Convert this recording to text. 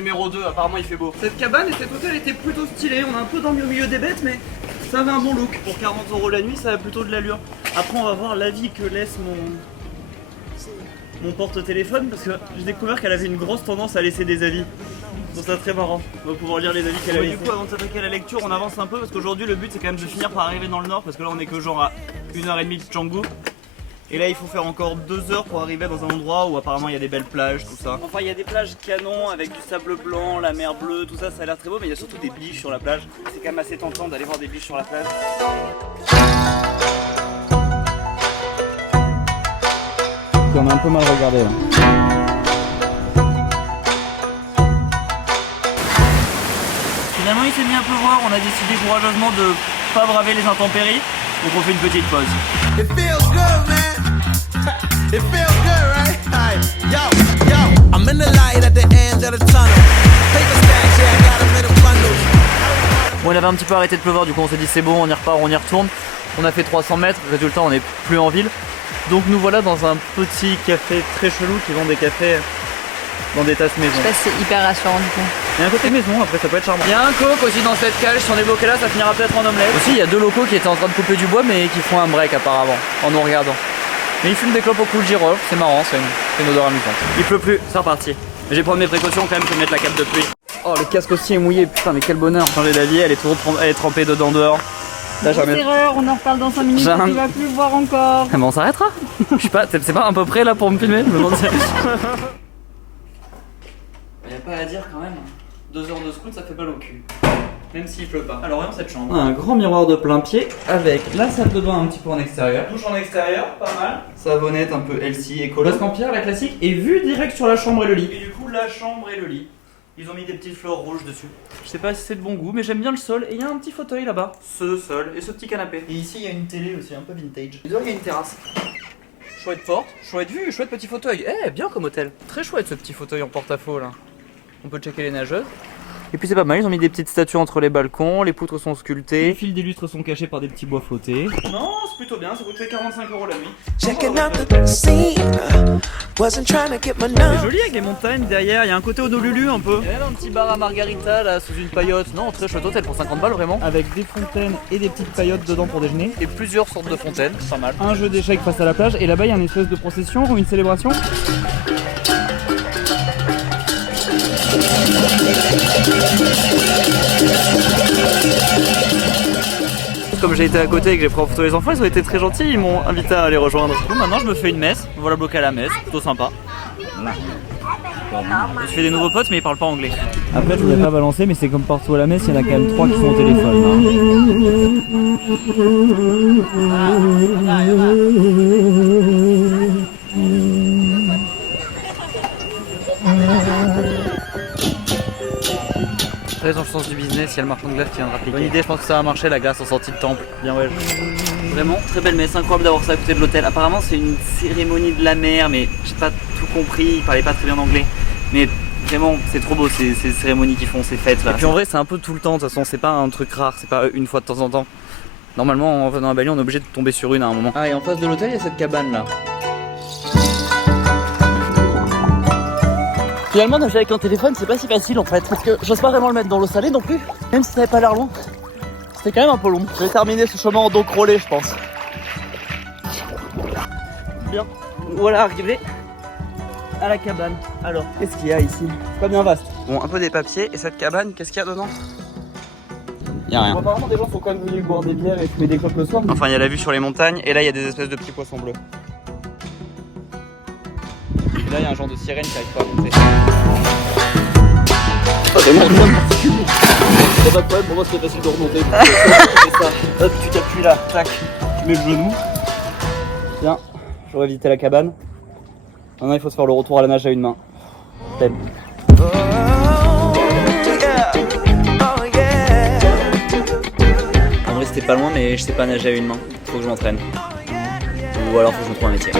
numéro 2, apparemment il fait beau. Cette cabane et cet hôtel étaient plutôt stylés, on a un peu dormi au milieu des bêtes mais ça avait un bon look. Pour 40 € la nuit, ça a plutôt de l'allure. Après on va voir l'avis que laisse mon porte-téléphone parce que j'ai découvert qu'elle avait une grosse tendance à laisser des avis. Je trouve ça très marrant, on va pouvoir lire les avis qu'elle a laissés. Du coup avant de s'attaquer à la lecture, on avance un peu parce qu'aujourd'hui le but c'est quand même de finir par arriver dans le nord parce que là on est que genre à 1h30 de Canggu. Et là il faut faire encore 2 heures pour arriver dans un endroit où apparemment il y a des belles plages, tout ça. Enfin il y a des plages canon avec du sable blanc, la mer bleue, tout ça, ça a l'air très beau, mais il y a surtout des biches sur la plage. C'est quand même assez tentant d'aller voir des biches sur la plage. On a un peu mal regardé là. Finalement il s'est mis à pleuvoir, on a décidé courageusement de pas braver les intempéries, donc on fait une petite pause. It feels good, man. It feels good, right? Yo, I'm in the light at the end of the tunnel. Take a stack, yeah, I got 'em in a bundle. Bon, il avait un petit peu arrêté de pleuvoir, du coup on s'est dit c'est bon, on y repart, on y retourne. On a fait 300 mètres, résultat on n'est plus en ville. Donc nous voilà dans un petit café très chelou qui vend des cafés dans des tasses maison. Je sais pas si c'est hyper rassurant du coup. Il y a un côté maison, après ça peut être charmant. Il y a un coq aussi dans cette cage, si on est bloqué là ça finira peut-être en omelette. Aussi il y a 2 locaux qui étaient en train de couper du bois mais qui font un break apparemment en nous regardant. Mais ils fument des clopes au clou de girofle, c'est marrant, c'est une odeur amusante. Il pleut plus, c'est reparti. Mais je vais prendre mes précautions quand même, je vais mettre la cape de pluie. Oh le casque aussi est mouillé, putain mais quel bonheur. Changer d'avis, elle est trempée dedans dehors. Là, erreur, on en reparle dans 5 minutes, tu vas plus voir encore. Ah, mais on s'arrêtera. Je sais pas, c'est pas un peu près là pour me filmer? Je me demande si... Il y a pas à dire quand même. 2 heures de scout ça fait mal au cul. Même s'il pleut pas. Alors voyons cette chambre. On a un grand miroir de plein pied avec la salle de bain un petit peu en extérieur. Douche en extérieur, pas mal. Savonnette un peu healthy, écolo. Vasque en pierre, la classique. Et vue direct sur la chambre et le lit. Et du coup la chambre et le lit. Ils ont mis des petites fleurs rouges dessus. Je sais pas si c'est de bon goût, mais j'aime bien le sol. Et il y a un petit fauteuil là-bas. Ce sol et ce petit canapé. Et ici, il y a une télé aussi, un peu vintage. Et dehors, il y a une terrasse. Chouette porte, chouette vue, chouette petit fauteuil. Eh, bien comme hôtel. Très chouette ce petit fauteuil en porte-à-faux là. On peut checker les nageuses. Et puis c'est pas mal, ils ont mis des petites statues entre les balcons, les poutres sont sculptées. Les fils des lustres sont cachés par des petits bois flottés. Non, c'est plutôt bien, ça coûte 45 € la nuit. C'est joli avec les montagnes derrière, il y a un côté Honolulu un peu. Il y a même un petit bar à margarita là sous une paillote. Non, très chouette hôtel pour 50 balles vraiment. Avec des fontaines et des petites paillotes dedans pour déjeuner. Et plusieurs sortes de fontaines, pas mal. Un jeu d'échecs face à la plage et là-bas il y a une espèce de procession ou une célébration. Comme j'ai été à côté et que j'ai pris en photo les enfants, ils ont été très gentils, ils m'ont invité à les rejoindre. Du coup maintenant je me fais une messe, voilà bloqué à la messe, plutôt sympa. Voilà. Je fais des nouveaux potes mais ils parlent pas anglais. Après je voudrais pas balancer mais c'est comme partout à la messe, il y en a quand même 3 qui sont au téléphone. Très dans le sens du business, il y a le marchand de glace qui viendra piquer. Bonne idée, je pense que ça va marcher la glace en sortie de temple. Bien ouais. Vraiment très belle messe, incroyable d'avoir ça à côté de l'hôtel. Apparemment c'est une cérémonie de la mer, mais j'ai pas tout compris, ils parlaient pas très bien anglais. Mais vraiment c'est trop beau ces cérémonies qu'ils font, ces fêtes là. Et puis en vrai c'est un peu tout le temps, de toute façon c'est pas un truc rare, c'est pas une fois de temps en temps. Normalement en venant à Bali on est obligé de tomber sur une à un moment. Ah et en face de l'hôtel il y a cette cabane là. Finalement nager avec un téléphone c'est pas si facile en fait parce que j'ose pas vraiment le mettre dans l'eau salée non plus. Même si ça avait pas l'air long, c'était quand même un peu long. Je vais terminer ce chemin en dos crawlé je pense. Bien, voilà arrivé à la cabane. Alors, qu'est-ce qu'il y a ici? C'est pas bien vaste. Bon, un peu des papiers et cette cabane, qu'est-ce qu'il y a dedans? Il y a rien. Bon, apparemment des gens sont quand même venus boire des bières et fumer des clopes le soir. Enfin il y a la vue sur les montagnes et là il y a des espèces de petits poissons bleus. Là il y a un genre de sirène qui arrive pas à monter. Vraiment rien de particulier. Y'a pas de problème, pour moi c'est facile de remonter. C'est ça. Hop, tu t'appuies là, tac, tu mets le genou. Bien, j'aurais visité la cabane. Maintenant il faut se faire le retour à la nage à une main. T'aimes. En vrai c'était pas loin mais je sais pas nager à une main. Faut que je m'entraîne. Ou alors faut que je me trouve un métier.